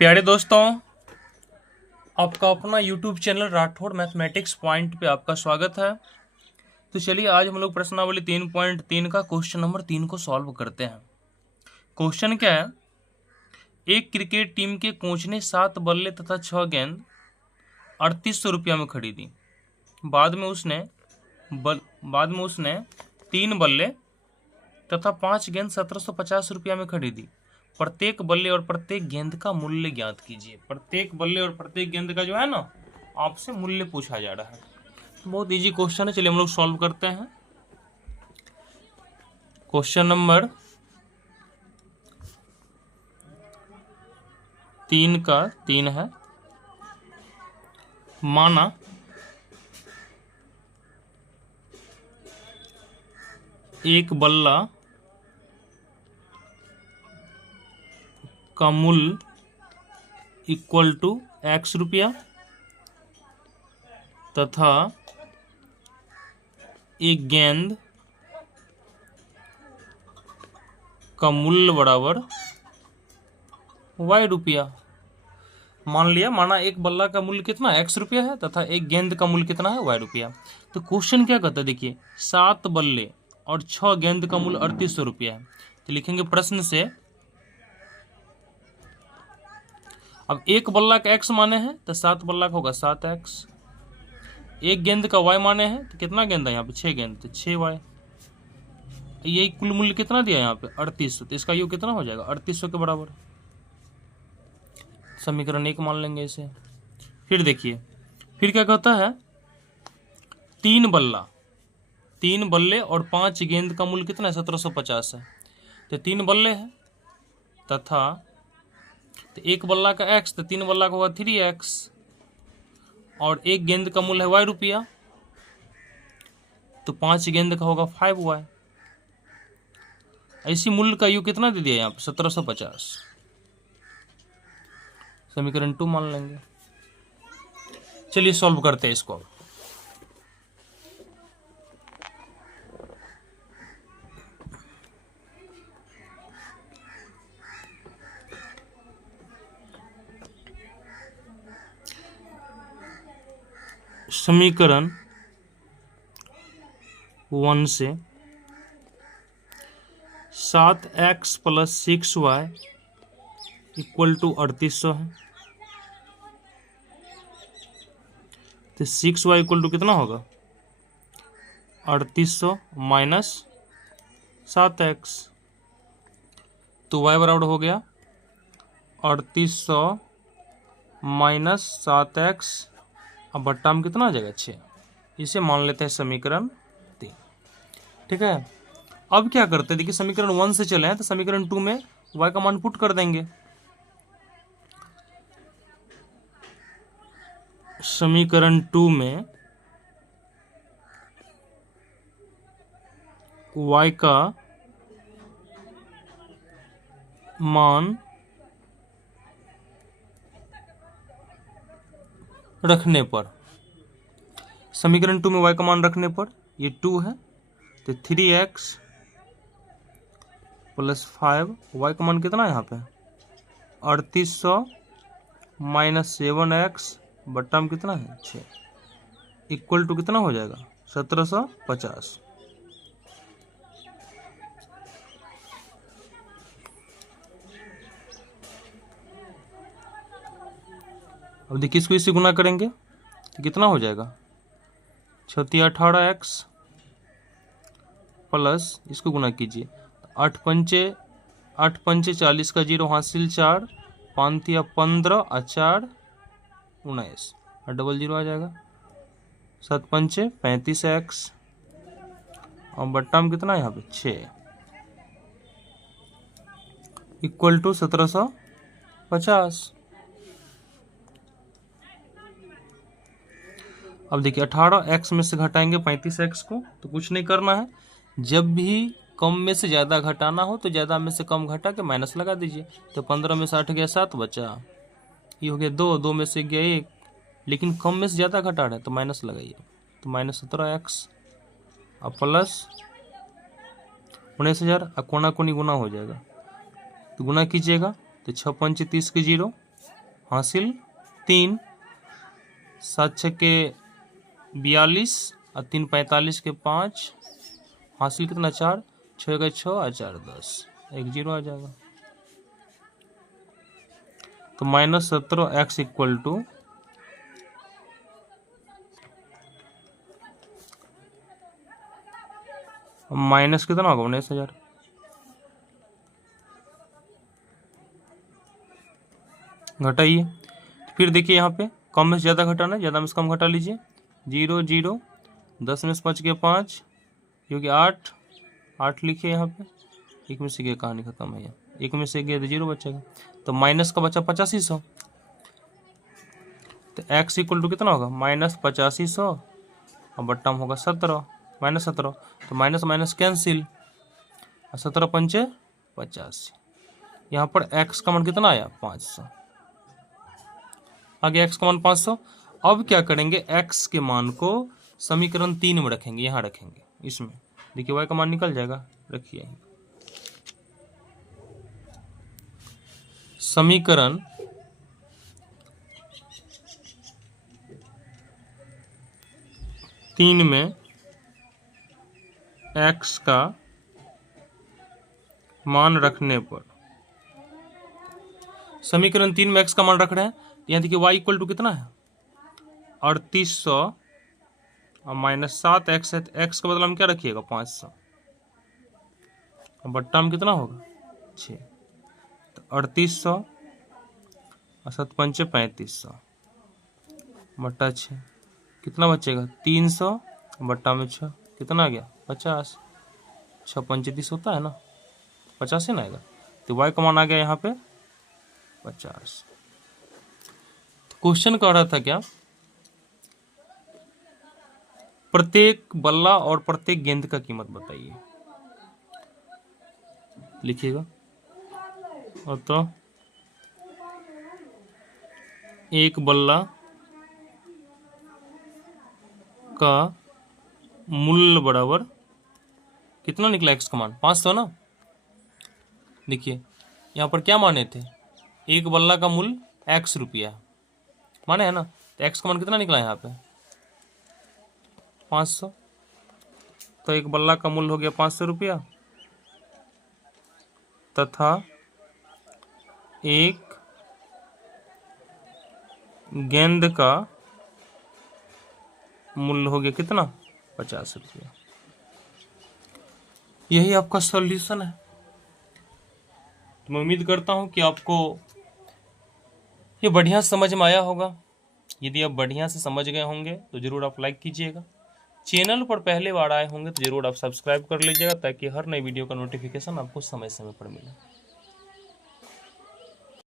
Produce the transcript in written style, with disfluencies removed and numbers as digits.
प्यारे दोस्तों, आपका अपना YouTube channel Rathore mathematics point पे आपका स्वागत है। तो चलिए आज हम लोग प्रश्नावली 3.3 का क्वेश्चन नंबर 3 को सॉल्व करते हैं। क्वेश्चन क्या है? एक क्रिकेट टीम के कोच ने 7 बल्ले तथा 6 गेंद 3800 रुपया में खरीदी। बाद में उसने 3 बल्ले तथा 5 गेंद 1750 रुपया में खरीदी। प्रत्येक बल्ले और प्रत्येक गेंद का मूल्य ज्ञात कीजिए। प्रत्येक बल्ले और प्रत्येक गेंद का जो है ना, आपसे मूल्य पूछा जा रहा है। तो बहुत इजी क्वेश्चन है, चलिए हम लोग सॉल्व करते हैं। क्वेश्चन नंबर 3 का 3 है। माना एक बल्ला का मूल्य इक्वल टू x रुपया तथा एक गेंद का मूल्य बराबर y रुपया। माना एक बल्ला का मूल्य कितना x रुपया है तथा एक गेंद का मूल्य कितना है y रुपया। तो क्वेश्चन क्या कहता है, देखिए 7 बल्ले और 6 गेंद का मूल्य 3800 रुपया है। तो लिखेंगे प्रश्न से, अब एक बल्ला का x माने हैं तो 7 बल्ला का होगा 7x, एक गेंद का y माने हैं तो कितना गेंद है यहाँ पे 6 गेंद तो 6y। ये कुल मूल्य कितना दिया यहाँ पे 3800, तो इसका योग कितना हो जाएगा 3800 के बराबर। समीकरण 1 मान लेंगे इसे। फिर देखिए फिर क्या कहता है, 3 बल्ले और 5 गेंद का मूल्य कितना है 1750 है। तो 3 बल्ले है तथा तो एक बल्ला का x तो 3 बल्ला का होगा 3x और एक गेंद का मूल्य है y रुपया तो 5 गेंद का होगा 5y। ऐसी मूल्य का योग कितना दे दिया यहाँ पे 1750। समीकरण 2 मान लेंगे। चलिए सॉल्व करते हैं इसको। समीकरण 1 से 7x plus 6y equal to 3800 है। तो 6y इक्वल टू कितना होगा 3800 माइनस 7x, तो y बराबर हो गया 3800 माइनस 7x, अब बट्टा में कितना आ जाएगा 6। इसे मान लेते हैं समीकरण 3। ठीक है, अब क्या करते हैं, देखिए समीकरण 1 से चले हैं तो समीकरण 2 में y का मान पुट कर देंगे। समीकरण 2 में y का मान रखने पर, समीकरण 2 में y का मान रखने पर ये 2 है तो 3x प्लस 5, y का मान कितना है यहाँ पे 3800 माइनस 7x बट्टा में कितना है 6 इक्वल टू कितना हो जाएगा 1750। अब देखिए इसको इससे गुना करेंगे तो कितना हो जाएगा 18x प्लस इसको गुना कीजिए 8 पंचे 40 का 0 हासिल 4 5 15 और 4 19 और डबल 0 आ जाएगा 7 पंचे 35x और बट्टा में कितना है यहाँ पे 6 इक्वल टू 1750। अब देखिए 18x में से घटाएंगे 35x को, तो कुछ नहीं करना है, जब भी कम में से ज़्यादा घटाना हो तो ज़्यादा में से कम घटा के माइनस लगा दीजिए। तो 15 में से 8 गया 7 बचा, ये हो गया 2 में से गया 1, लेकिन कम में से ज़्यादा घटा रहे हैं तो माइनस लगाइए। तो माइनस 17x और प्लस 19,000 कोना कोनी गुना हो जाएगा, तो गुना कीजिएगा तो 6 पंचे 30 के 0 हासिल 3, 7 छक्के 42 और 3 45 के 5, हासिल कितना 4, 6 का 6 और 4 10, 1 0 आ जाएगा। तो -17x इक्वल टू माइनस कितना होगा 19,000। घटाइए। फिर देखिए यहाँ पे कम में से ज़्यादा घटाना है, ज़्यादा में से कम घटा लीजिए। 0 0, 10 में से 5 गया 5, क्योंकि 8 लिखिए यहाँ पे। 1 में से गया, कहानी खत्म है यहाँ। 1 में से गया तो 0 बचेगा, तो माइनस का बचा 8500। तो x इक्वल टू कितना होगा -8500 और बट्टा में होगा 17, -17। तो माइनस माइनस कैंसिल, 17 पंचे 85। यहाँ पर x का मान कितना आया 500। आगे x का मान 500। अब क्या करेंगे, x के मान को समीकरण 3 में रखेंगे, यहाँ रखेंगे इसमें। देखिए y का मान निकल जाएगा, रखिए समीकरण 3 में x का मान रखने पर, समीकरण 3 में x का मान रख रहे हैं। यहाँ देखिए y इक्वल टू कितना है 3800 और -7x है, तो x का बदला में क्या रखिएगा 500, बट्टा में कितना होगा 6। तो 3800 और 7 पंचे 3500 बट्टा 6, कितना बचेगा 300 बट्टा में 6, कितना आ गया 50। 6 पंचे 30 होता है ना, 50 ही ना आएगा। तो y का मान आ गया यहाँ पे 50। क्वेश्चन कह रहा था क्या, प्रत्येक बल्ला और प्रत्येक गेंद का कीमत बताइए। लिखिएगा। और तो एक बल्ला का मूल्य बराबर कितना निकला, x का मान 500 ना। देखिए यहाँ पर क्या माने थे, एक बल्ला का मूल्य x रुपया माने है ना, तो x का मान कितना निकला यहाँ पे 500। तो एक बल्ला का मूल्य हो गया 500 रुपया, तथा एक गेंद का मूल्य हो गया कितना 50 रुपया। यही आपका सॉल्यूशन है। तो मैं उम्मीद करता हूं कि आपको ये बढ़िया समझ में आया होगा। यदि आप बढ़िया से समझ गए होंगे तो जरूर आप लाइक कीजिएगा। चैनल पर पहले बार आए होंगे तो जरूर आप सब्सक्राइब कर लीजिएगा, ताकि हर नई वीडियो का नोटिफिकेशन आपको समय समय पर मिले।